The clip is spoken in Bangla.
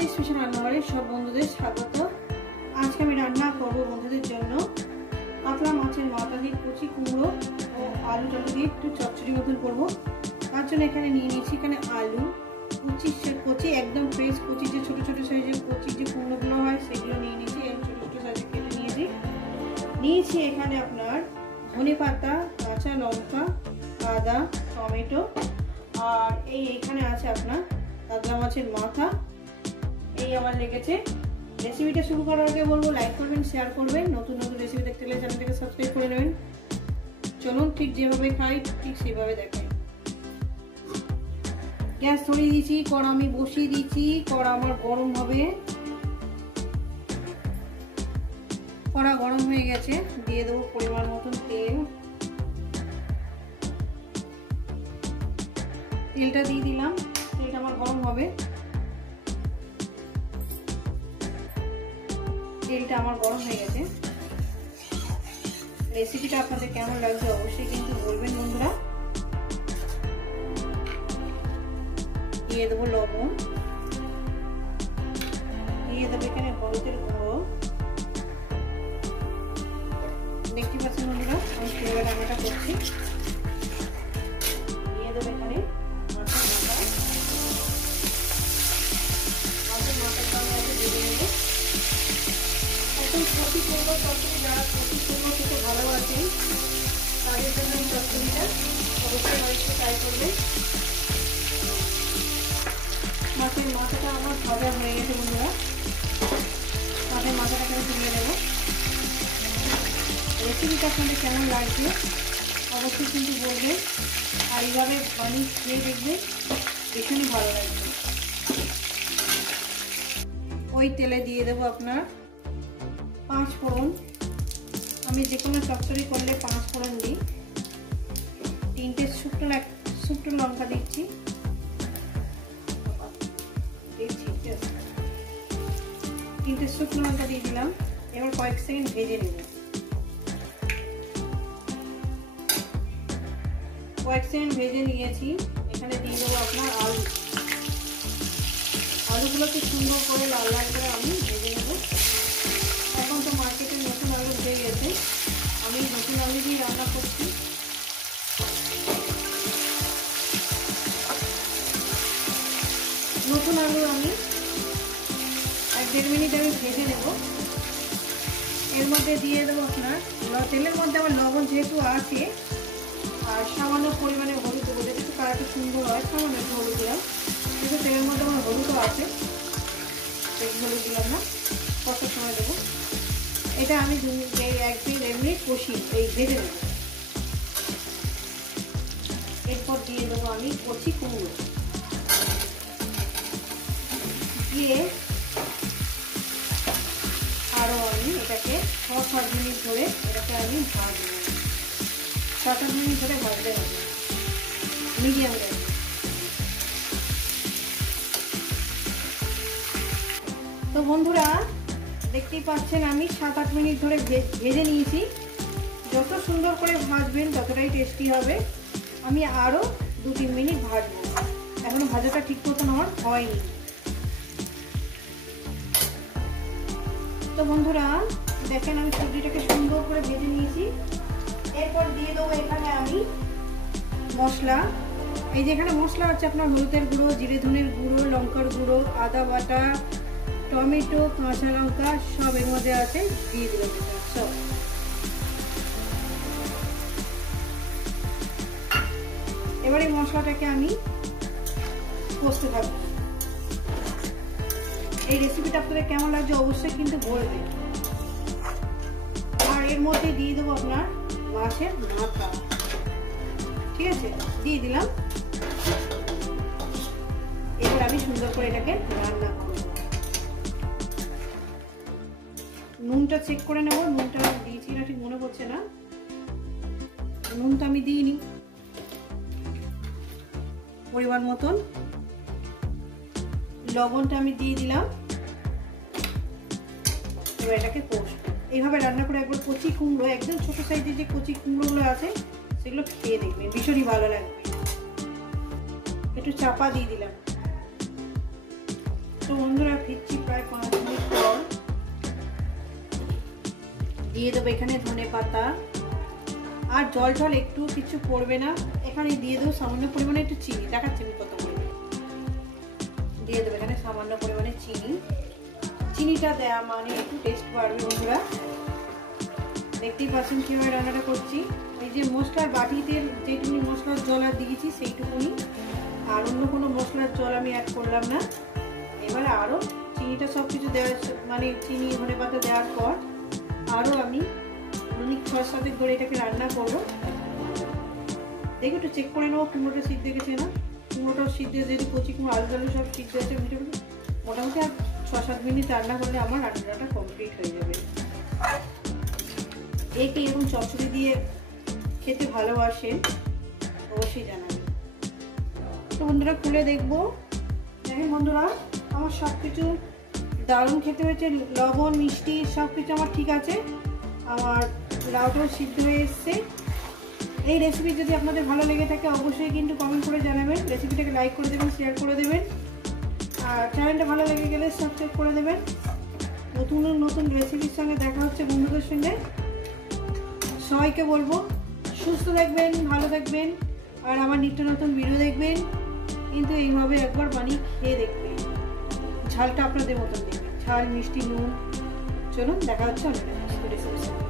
রূপালী স্পেশাল রান্নাঘরে সব বন্ধুদের স্বাগত। আজকে আমি রান্না করব বন্ধুদের জন্য কাতলা মাছের মাথা দিয়ে কচি কুমড়ো ও আলু টালু দিয়ে একটু চচ্চড়ি মতন করবো। তার জন্য এখানে নিয়ে নিয়েছি এখানে আলু কচি একদম ফ্রেশ কচি যে ছোটো ছোটো সাইজের কচি যে কুমড়োগুলো হয় সেগুলো নিয়ে নিয়েছি, ছোটো ছোটো সাইজে কেটে নিয়েছি এখানে আপনার ধনে পাতা, কাঁচা লঙ্কা, আদা, টমেটো আর এইখানে আছে আপনার কাতলা মাছের মাথা। এই আমার লেগেছে। রেসিপিটা শুরু করার আগে বলবো লাইক করবেন, শেয়ার করবেন, নতুন নতুন রেসিপি দেখতে হলে চ্যানেলটাকে সাবস্ক্রাইব করে নেবেন। চলুন ঠিক যেভাবে খাই ঠিক সেভাবে দেখাই। গ্যাস ধরিয়ে দিয়েছি, কড়া আমি বসিয়ে দিয়েছি, কড়া আমার গরম হবে। কড়া গরম হয়ে গেছে, দিয়ে দেবো পরিমাণ মতন তেল। তেলটা দিয়ে দিলাম, তেলটা আমার গরম হবে। তেলটা আমার গরম হয়ে গেছে। রেসিপিটা আপনাদের কেমন লাগছে অবশ্যই কিন্তু বলবেন বন্ধুরা। দিয়ে দেবো লবণ, দিয়ে দেবো এখানে হলুদের গুঁড়ো। দেখতে পাচ্ছেন বন্ধুরা আমি কিভাবে রান্নাটা করছি। দিয়ে দেবো এখানে মাছের মাথাটা আমি দিয়ে দেবো। এখন কচি কুমড়ো চচ্চড়ি, যারা কচি কুমড়ো খেতে ভালোবাসেন তাদের জন্য এই চচ্চড়িটা অবশ্যই বাড়িতে ট্রাই করবেন। মাছের মাথাটা আমার ভাজা হয়ে গেছে বন্ধুরা, মাছের মাথাটাকে আমি তুলে দেবো। রেসিপিটা আপনাদের কেমন লাগছে অবশ্যই কিন্তু বলবেন, আর এইভাবে বানিয়ে খেয়ে দেখবেন ভীষণই ভালো লাগবে। ওই তেলে দিয়ে দেবো আপনার 5 ফোড়ন। আমি যে কোনো চচ্চড়ি করলে 5 ফোড়ন দিই। 3টে শুকনো লঙ্কা দিচ্ছি, 3টে শুকনো লঙ্কা দিয়ে দিলাম। এবার কয়েক সেকেন্ড ভেজে নেব। কয়েক সেকেন্ড ভেজে নিয়েছি। এখানে দিয়ে দেবো আপনার আলু। আলুগুলোকে সুন্দর করে লাল লাল করে আমি ভেজে নেব। এখন তো মার্কেটে নতুন আলু উঠে গেছে, আমি নতুন আলু দিয়ে রান্না করছি। নতুন আলু আমি 1-1.5 মিনিট আমি ভেজে নেব। এর মধ্যে দিয়ে দেবো আপনার তেলের মধ্যে আমার লবণ যেহেতু আছে আর সামান্য পরিমাণে হলুদ দেবো, যাতে একটু কালারটা সুন্দর হয়। সামান্য একটু হলুদ দিলাম, কিন্তু তেলের মধ্যে আমার হলুদও আছে, হলুদ দিলাম না। কত সময় দেবো এটা আমি 1-1.5 মিনিট কষি ভেজে নেব। এরপর দিয়ে দেবো আমি কচি কুমড়ো, দিয়ে আরও আমি এটাকে 6-7 মিনিট ধরে এটাকে আমি ভাজবো। 7-8 মিনিট ধরে ভাজতে হবে মিডিয়াম গ্যাসে। তো বন্ধুরা দেখতেই পাচ্ছেন আমি 7-8 মিনিট ধরে ভেজে নিয়েছি। যত সুন্দর করে ভাজবেন ততটাই টেস্টি হবে। আমি আরও 2-3 মিনিট ভাজবো, এখনো ভাজাটা ঠিক মতন আমার হয়নি। তো বন্ধুরা দেখেন আমি সবজিটাকে সুন্দর করে ভেজে নিয়েছি। এরপর দিয়ে দেবো এখানে আমি মশলা। এই যে এখানে মশলা হচ্ছে আপনার হলুদের গুঁড়ো, জিরে ধনের গুঁড়ো, লঙ্কার গুঁড়ো, আদা বাটা, টমেটো, কাঁচা লঙ্কা সব এর মধ্যে আছে, দিয়ে দিলাম সব। এবার এই মশলাটাকে আমি কষতে থাকবো। এই রেসিপিটা আপনাদের কেমন লাগছে অবশ্যই কিন্তু বলবেন। আর এর মধ্যে দিয়ে দেবো আপনার মাছের মাথা। ঠিক আছে, দিয়ে দিলাম। এবার আমি সুন্দর করে এটাকে রান্না করব। নুনটা চেক করে নেব, নুনটা দিয়েছি না ঠিক মনে পড়ছে না। নুনটা আমি দিইনি, পরিমাণ মতন লবণটা আমি দিয়ে দিলাম। এবার এটাকে কষবো। এইভাবে রান্না করে একবার কচি কুমড়ো, একদম ছোট সাইজের যে কচি কুমড়োগুলো আছে সেগুলো খেয়ে দেখবেন, ভীষণই ভালো লাগবে। একটু চাপা দিয়ে দিলাম। তো বন্ধুরা ফিরছি প্রায় 5 মিনিট পর। দিয়ে দেবো এখানে ধনে পাতা, আর জল ঝল একটু কিছু পড়বে না। এখানে দিয়ে দেবো সামান্য পরিমাণে একটু চিনি, দেখাচ্ছি আমি কত করে দিয়ে দেবো। এখানে সামান্য পরিমাণে চিনি, চিনিটা দেওয়া মানে একটু টেস্ট বাড়বে বন্ধুরা। দেখতেই পাচ্ছেন কীভাবে রান্নাটা করছি। এই যে মশলার বাটিতে যেটুকুনি মশলার জল আর দিয়েছি সেইটুকুনি, আর অন্য কোনো মশলার জল আমি অ্যাড করলাম না। এবার আরও চিনিটা সব কিছু দেওয়ার মানে চিনি ধনে পাতা দেওয়ার পর আরও আমি মিনিট 6-7 করে এটাকে রান্না করবো। দেখো একটু চেক করে নেবো কুমড়োটা সিদ্ধ গেছে না। কুমড়োটাও সিদ্ধ, যেহেতু কচি কুমড়ো আলু টালু সব সিদ্ধ আছে মোটামুটি আর 6-7 মিনিট রান্না করলে আমার রান্নাটা কমপ্লিট হয়ে যাবে। একে এরকম চচ্চড়ি দিয়ে খেতে ভালোবাসেন অবশ্যই জানাবেন। তো বন্ধুরা খুলে দেখবো। দেখেন বন্ধুরা আমার সব কিছু দারুণ খেতে হয়েছে, লবণ মিষ্টি সব কিছু আমার ঠিক আছে। আমার লাউটাও সিদ্ধ হয়ে এসছে। এই রেসিপি যদি আপনাদের ভালো লেগে থাকে অবশ্যই কিন্তু কমেন্ট করে জানাবেন, রেসিপিটাকে লাইক করে দেবেন, শেয়ার করে দেবেন, আর চ্যানেলটা ভালো লেগে গেলে সাবস্ক্রাইব করে দেবেন। নতুন নতুন রেসিপির সঙ্গে দেখা হচ্ছে বন্ধুদের সঙ্গে। সবাইকে বলবো সুস্থ থাকবেন, ভালো থাকবেন, আর আমার নিত্য নতুন ভিডিও দেখবেন। কিন্তু এইভাবে একবার বানিয়ে খেয়ে দেখবেন, ঝালটা আপনাদের মতন দেখবেন, ঝাল মিষ্টি নুন। চলুন দেখা হচ্ছে অন্য রেসিপির সঙ্গে।